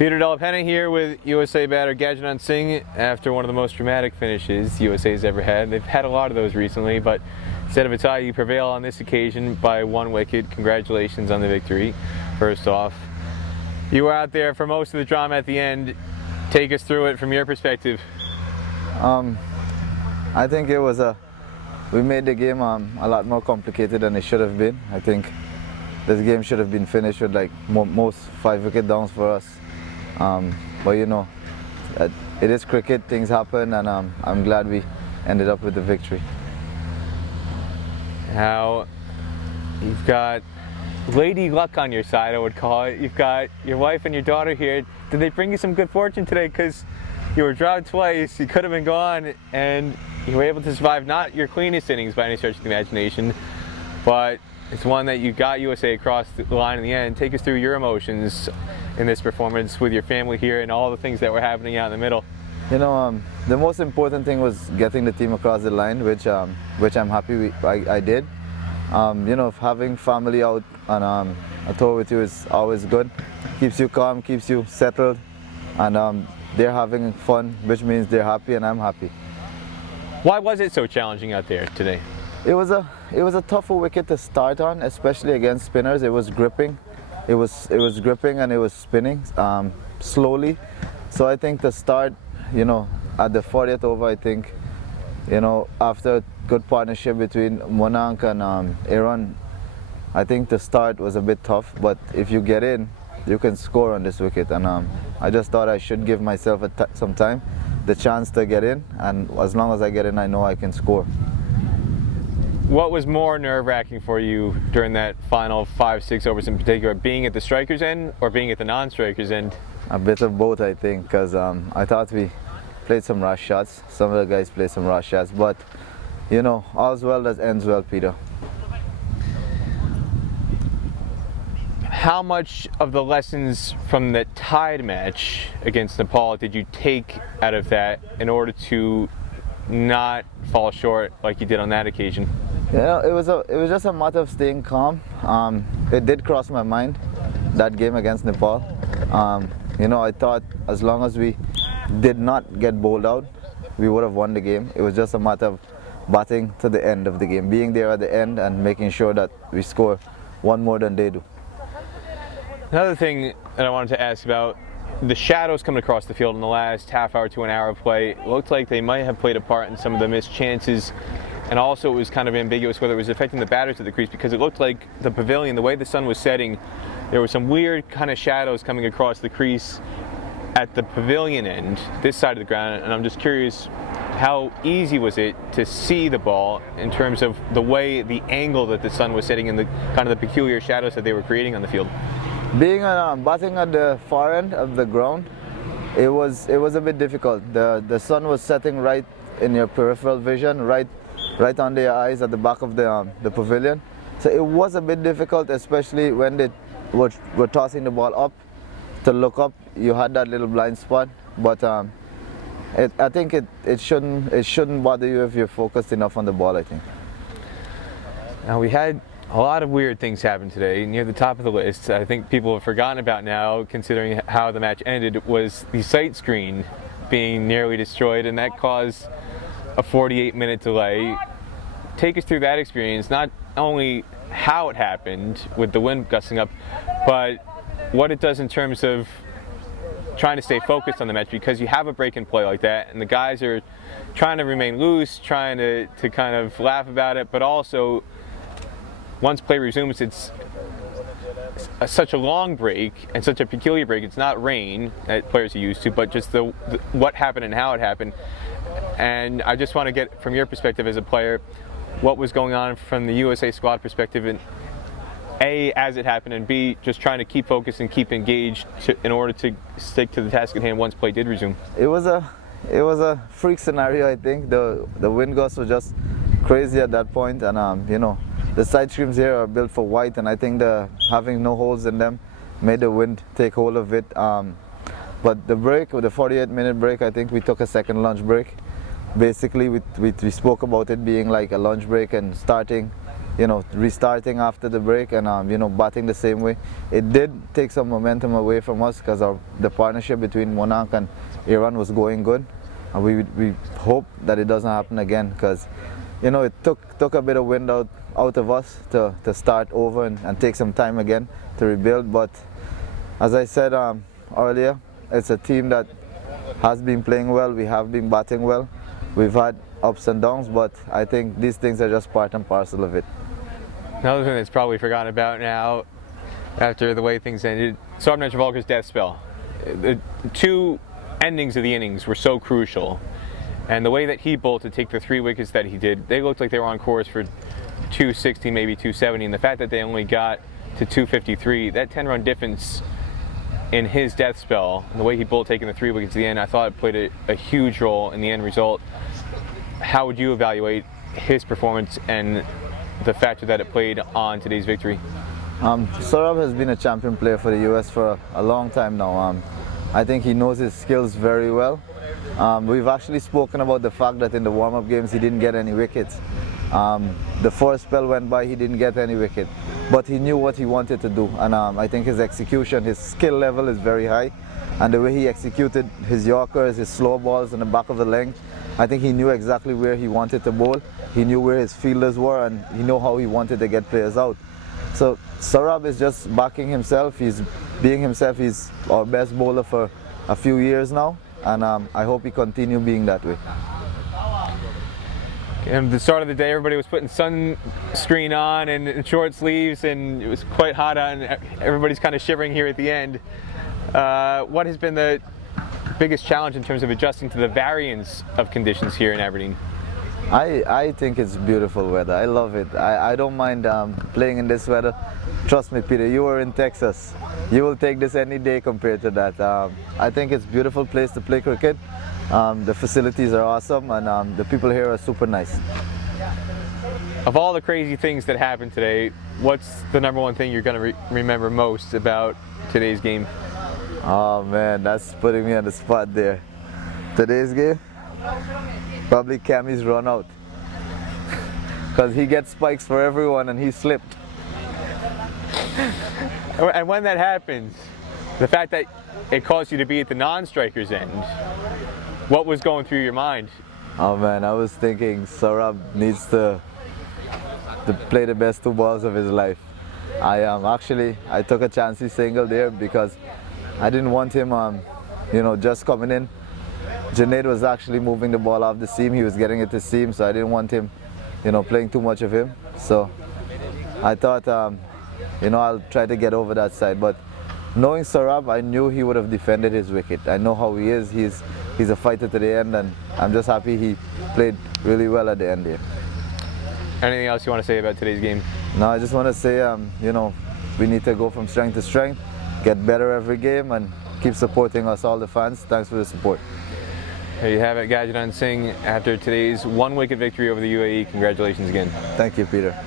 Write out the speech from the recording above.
Peter Delapenna here with USA batter Gajanand Singh after one of the most dramatic finishes USA's ever had. They've had a lot of those recently, but instead of a tie, you prevail on this occasion by 1 wicket. Congratulations on the victory, first off. You were out there for most of the drama at the end. Take us through it from your perspective. I think we made the game a lot more complicated than it should have been. I think this game should have been finished with like most 5-wicket downs for us. But you know, it is cricket, things happen, and I'm glad we ended up with the victory. Now, you've got lady luck on your side, I would call it. You've got your wife and your daughter here. Did they bring you some good fortune today? Because you were dropped twice, you could have been gone, and you were able to survive not your cleanest innings by any stretch of the imagination, but it's one that you got USA across the line in the end. Take us through your emotions in this performance with your family here and all the things that were happening out in the middle. You know, the most important thing was getting the team across the line, which I'm happy I did. You know, having family out on a tour with you is always good. Keeps you calm, keeps you settled, and they're having fun, which means they're happy and I'm happy. Why was it so challenging out there today? It was a tougher wicket to start on, especially against spinners. It was gripping, it was gripping and it was spinning slowly. So I think the start, you know, at the 40th over, I think, you know, after a good partnership between Monank and Aaron, I think the start was a bit tough. But if you get in, you can score on this wicket, and I just thought I should give myself some time, the chance to get in, and as long as I get in, I know I can score. What was more nerve-wracking for you during that final 5-6 overs in particular, being at the striker's end or being at the non-striker's end? A bit of both, I think, because I thought we played some rash shots. Some of the guys played some rash shots, but you know, all's well that ends well, Peter. How much of the lessons from the tied match against Nepal did you take out of that in order to not fall short like you did on that occasion? Yeah, it was just a matter of staying calm. It did cross my mind, that game against Nepal. You know, I thought as long as we did not get bowled out, we would have won the game. It was just a matter of batting to the end of the game, being there at the end and making sure that we score one more than they do. Another thing that I wanted to ask about, the shadows coming across the field in the last half hour to an hour of play, it looked like they might have played a part in some of the missed chances, and also it was kind of ambiguous whether it was affecting the batters at the crease, because it looked like the pavilion, the way the sun was setting, there were some weird kind of shadows coming across the crease at the pavilion end, this side of the ground, and I'm just curious, how easy was it to see the ball in terms of the way, the angle that the sun was setting and the kind of the peculiar shadows that they were creating on the field? Being batting at the far end of the ground, it was a bit difficult. The sun was setting right in your peripheral vision, right under your eyes at the back of the pavilion. So it was a bit difficult, especially when they were tossing the ball up to look up. You had that little blind spot, but I think it shouldn't bother you if you're focused enough on the ball, I think. Now, we had a lot of weird things happen today. Near the top of the list, I think people have forgotten about now, considering how the match ended, was the sight screen being nearly destroyed, and that caused a 48-minute delay. Take us through that experience, not only how it happened with the wind gusting up, but what it does in terms of trying to stay focused on the match, because you have a break in play like that and the guys are trying to remain loose, trying to kind of laugh about it, but also once play resumes, it's such a long break and such a peculiar break. It's not rain that players are used to, but just what happened and how it happened. And I just want to get, from your perspective as a player, what was going on from the USA squad perspective, and A, as it happened, and B, just trying to keep focused and keep engaged in order to stick to the task at hand once play did resume. It was a freak scenario, I think. The wind gusts were just crazy at that point, and you know, the side screens here are built for white, and I think having no holes in them made the wind take hold of it. But the break, with the 48-minute break, I think we took a second lunch break. Basically, we spoke about it being like a lunch break and starting restarting after the break and batting the same way. It did take some momentum away from us because the partnership between Monarch and Aaron was going good. And we hope that it doesn't happen again, because it took a bit of wind out of us to start over and take some time again to rebuild. But as I said earlier, it's a team that has been playing well. We have been batting well. We've had ups and downs, but I think these things are just part and parcel of it. Another thing that's probably forgotten about now, after the way things ended, Saurabh Netravalkar's death spell. The two endings of the innings were so crucial, and the way that he bowled to take the 3 wickets that he did, they looked like they were on course for 260, maybe 270, and the fact that they only got to 253, that 10-run difference in his death spell, and the way he bowled taking the 3 wickets at the end, I thought it played a huge role in the end result. How would you evaluate his performance and the factor that it played on today's victory? Saurabh has been a champion player for the US for a long time now. I think he knows his skills very well. We've actually spoken about the fact that in the warm-up games he didn't get any wickets. The first spell went by, he didn't get any wicket, but he knew what he wanted to do, and I think his execution, his skill level is very high, and the way he executed his Yorkers, his slow balls in the back of the leg, I think he knew exactly where he wanted to bowl. He knew where his fielders were, and he knew how he wanted to get players out. So Saurabh is just backing himself. He's being himself. He's our best bowler for a few years now, and I hope he continue being that way. At the start of the day, everybody was putting sunscreen on and short sleeves, and it was quite hot out, and everybody's kind of shivering here at the end. What has been the biggest challenge in terms of adjusting to the variance of conditions here in Aberdeen? I think it's beautiful weather. I love it. I don't mind playing in this weather. Trust me, Peter, you were in Texas. You will take this any day compared to that. I think it's a beautiful place to play cricket. The facilities are awesome, and the people here are super nice. Of all the crazy things that happened today, what's the number one thing you're going to remember most about today's game? Oh man, that's putting me on the spot there. Today's game? Probably Cammy's run out. Because he gets spikes for everyone and he slipped. And when that happens, the fact that it caused you to be at the non-striker's end, what was going through your mind? Oh man, I was thinking Saurabh needs to play the best 2 balls of his life. I took a chancy single there because I didn't want him just coming in. Junaid was actually moving the ball off the seam. He was getting it to seam, so I didn't want him playing too much of him. So I thought I'll try to get over that side. But knowing Saurabh, I knew he would have defended his wicket. I know how he is. He's a fighter to the end, and I'm just happy he played really well at the end here. Anything else you want to say about today's game? No, I just want to say we need to go from strength to strength, get better every game, and keep supporting us, all the fans. Thanks for the support. There you have it, Gajanand Singh, after today's 1-wicket victory over the UAE. Congratulations again. Thank you, Peter.